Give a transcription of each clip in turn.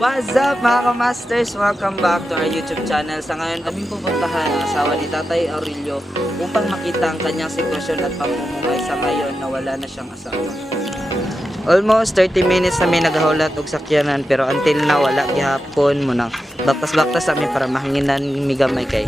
What's up mga kamasters? Welcome back to our YouTube channel. Sa ngayon aming pupuntahan ang asawa ni Tatay Aurelio upang makita ang kanyang sitwasyon at pamumuhay sa ngayon na wala na siyang asawa. Almost 30 minutes kami naghahulat og sakyanan pero until na wala gihapon mo nang baktas-baktas kami para mahanginan migamay kay.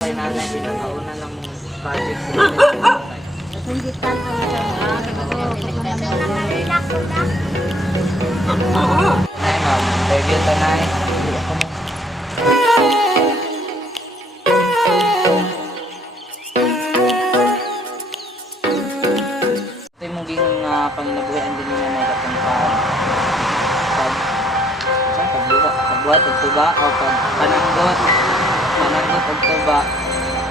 Kay nanay pinakauna lang project sa Sungitan ang Nay ma'am, review to nay. Ito yung maging panginabuhian din nila na katong pagbuhat og tuba o pananggot og tuba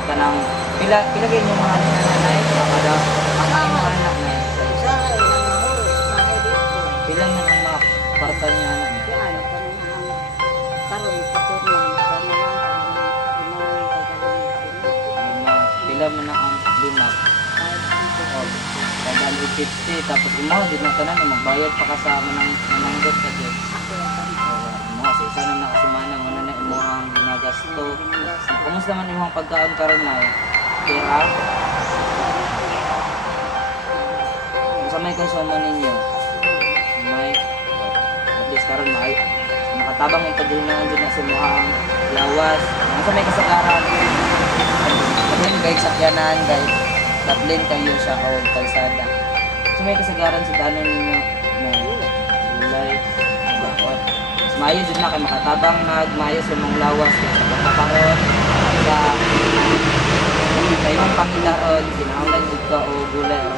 kanang pila gyud yung mga nanay kada ang mga anak na sa isa pila man ang mga kwarta niya anak niya pila man na ang lima kada 50 tapos imo din na tanan magbayad pa ka sa mananggot ka dyan mga sa isa na nakasimana mo na imo ang ginagasto. Kumusta man imong pagkaon karon na pera? Sa may konsumo ninyo? May at least karon may nakatabang yung paghihinaan din na sa muhang lawas. Sa may kasagaran. Kapin kay sakyanan kay tablin kayo siya o kalsada. Sa may kasagaran sa daanan ninyo na ulay, bakot. Mayo din na kay makatabang nagmayo sa mong lawas sa pagkakaroon sa kayong pangilaron sinahanglan ito o gulay o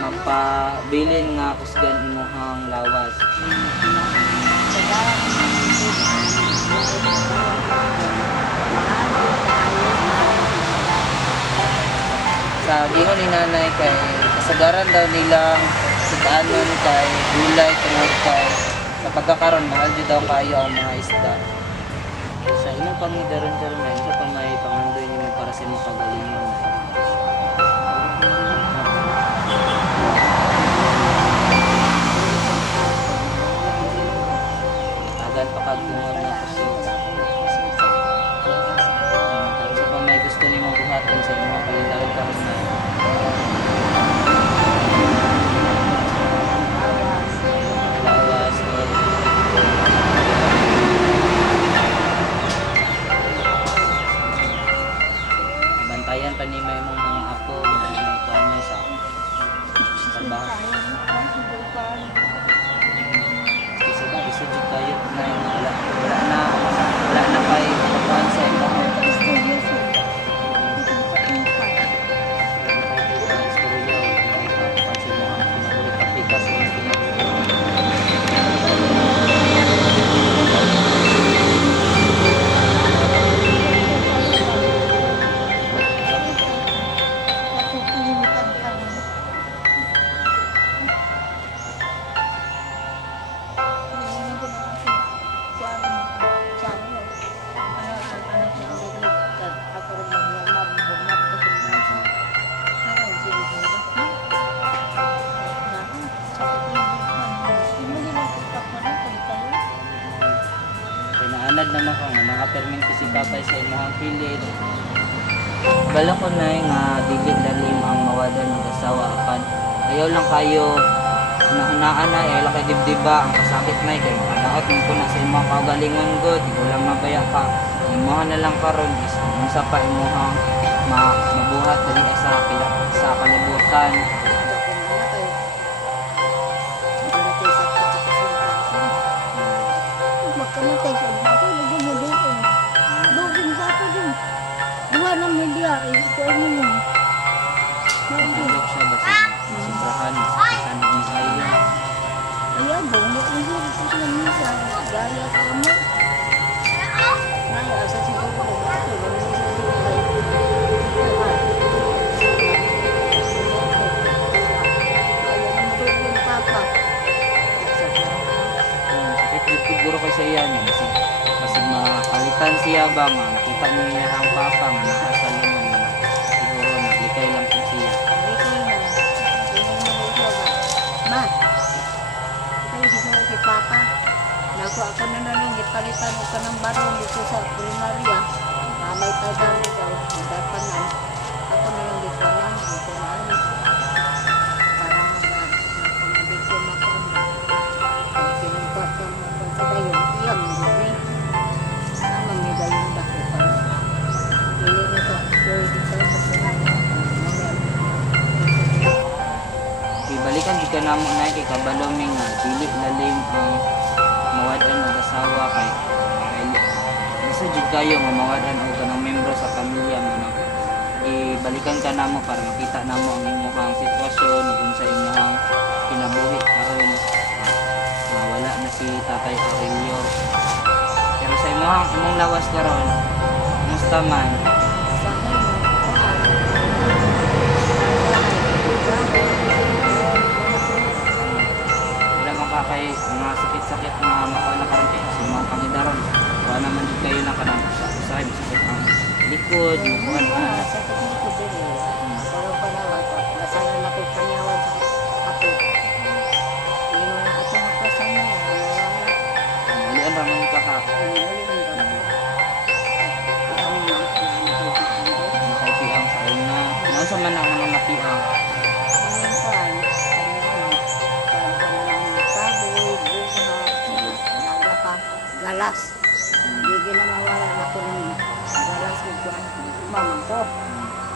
magpabilin nga kusgan imuhang lawas. Sa gingon ni nanay kay kasagaran daw nilang sitanon kay gulay tungod kay sa pagkakaroon mahal din daw kayo ang mga isda. Sa inyong pangidaron karon na ito pa may pangandoy niyo para sa imong kagalingon. Aga daghan pa kag tungod na kasi. Pero sa pa may gusto nimong buhaton sa imong pagdalog karon na. Lawas or bantayan pa ni may mga apo may kuan niya sa trabaho. Kasi ba isa jud kayo na wala na kay kuan sa imong istorya kasi mo ang pinaulit kapikas sa imong pinaanad naman ko nga nakapermin ko si Papay sa imong pilit. Bala ko na nga dili lalim ang mawadan ng asawa apan ayaw lang kayo naanaan na ayaw lang kay dibdiba ang kasakit na kay makadaot mo ko na sa imong kagalingon god ikaw lang nabaya ka imuha na lang karon is unsa pa imuhang mabuhat dali sa kalibutan. Magkamatay sa bata, lagi mo doon. Doon sa ako din. Duha ng media, ito ano yun. Nalok siya ba sa sobrahan sa kasanig ni Ayo. Ayan, doon mo ang dito sa sila misa. Gaya ka mo. Naya, sa siguro ko. Siguro kay sa iya na kasi makalitan siya ba nga kita niya ang papa nga nakasal naman na siguro naglikay lang po siya. Ma, kayo di mo kay Papa. Naku ako na lang ipalitan ko ng barong dito sa primarya. Mamay tayo daw daw. Dapanan. Ako na lang dito lang. Dito na alis. Parang nakumabigyan ako. Pag sinumpat ka mo sa dayon, iyang hindi. Sama may dayon dako pa. Hindi na sa story dito sa primarya. Ibalikan di ka namo na kay kabaloming nga dili lalim ang mawadan og asawa kay basta jud kayo nga mawadan og kanang membro sa pamilya mo no. Ibalikan ka namo para makita namo ang imong sitwasyon ug unsa imong kinabuhi karon nga wala na si Tatay Aurelio. Pero sa imong lawas karon musta man? Kay mga sakit-sakit na makaw na karon kay sa mga pangidaron wala naman din kayo na kanang usahay sakit ang likod kuan na Sa tingin ko din eh. Pero pala ako, nasana na ko kanyawan sa ako. Hindi mo na ako makasama. ulian ra man ka ha kay piang sa una unsa man ang mga napiang galas. Hindi na mawala na ko ng galas ito ang mama ko.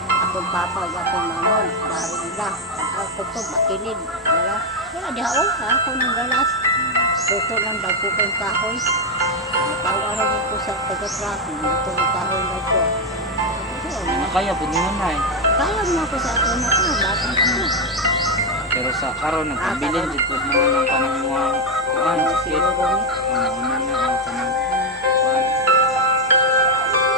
Akong papa, akong mamon, dahil nila. Ako to, makinid. Galas. Kaya di ako, ako ng galas. Dito lang bago kong kahoy. Natawa ko sa taga-traffic. Dito ng kahoy na ko. na kaya pud mo na Kaya mo ako sa akin na batang ako. pero sa karon nagpabilin jud pud mo ng kanang mga kuan sakit Siguro ni. una na ang kanang kuan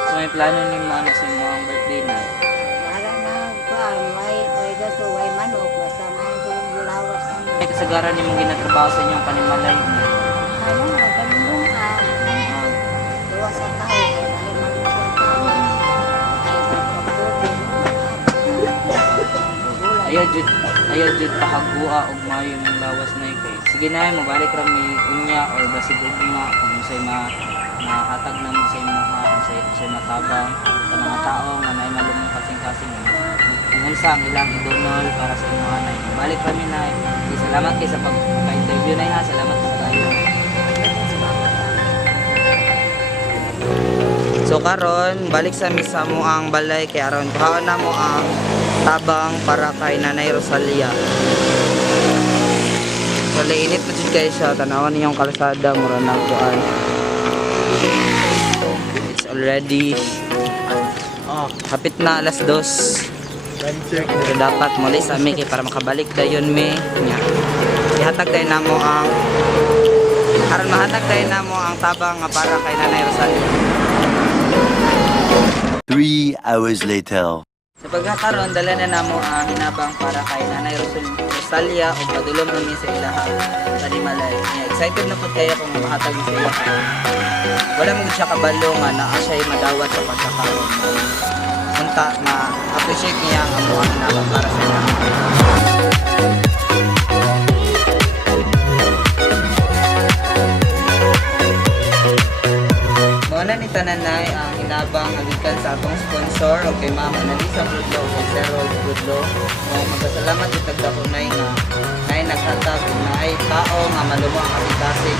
so may plano ni mo ana sa imong birthday na Wala na, kuan, may gato, may manok, basta may gulawas na. may kasagaran nimong ginatrabaho sa inyong panimalay Ano, ganun duwa sa tao, dahil manok yung tao. Ay, ayaw jud pakagua og maayo mong lawas na kay sige na, mabalik rami unya or basig ugma kung say mahatag na mo sa imo ha, say matabang sa mga tao nga naay malumong kasing-kasing unsa ang ilang idonol para sa imo anay. Balik rami na. Salamat kay sa pagka-interview na ha. Salamat sa kayo. So karon balik sa misa mo ang balay kay aron kuhaon na mo ang tabang para kay Nanay Rosalia. So init na jud kay siya, tanawan niyo yung kalsada mura na kuan. It's already hapit na alas 2. So dapat muli sa mi kay para makabalik dayon mi nya. Ihatag tayo na mo ang aron mahatag tayo na mo ang tabang nga para kay Nanay Rosalia. 3 hours later. Sa pagkakaroon, dala na namo ang hinabang para kay Nanay Rosalia o padulong namin sa ilaha sa Himalay. Excited na po kayo kung makahatag sa ilaha. Wala mo siya kabalo nga na siya madawat sa pagkakaroon. Unta na appreciate niya ang amuang hinabang para sa ilaha. Muna ni Tananay ang hinabang agikan sa atong sponsor o kay Ma'am Analisa Brudlo o kay Sir Rolf Brudlo. Magpasalamat itag dakunay nga nay naghatag na ay tao nga malumo ang agitasig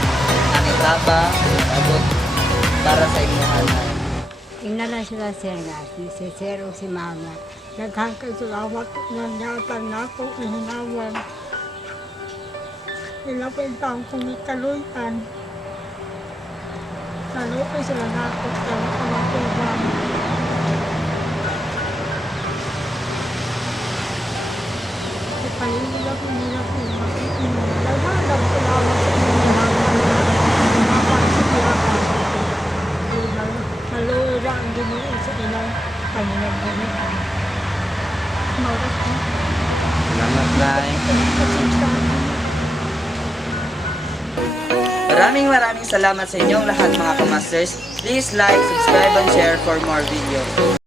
ang itabang abot para sa imuhanay. Inala sila sir nga, si Sir o si Mama. Naghangkay sulawat ng yatan na ako ihinawan. Ilapay taong kumikaluyan. Nalupay sila na ako sa mga tuban. Ipalimig ako nila kung makikinig. Naghanap sulawat sa mga pagsikilakan. Maluira ang ginuo sa ilang paninagdanian. Maras ko. Salamat, Nay. Maraming salamat sa inyong lahat mga kamasters. Please like, subscribe, and share for more videos.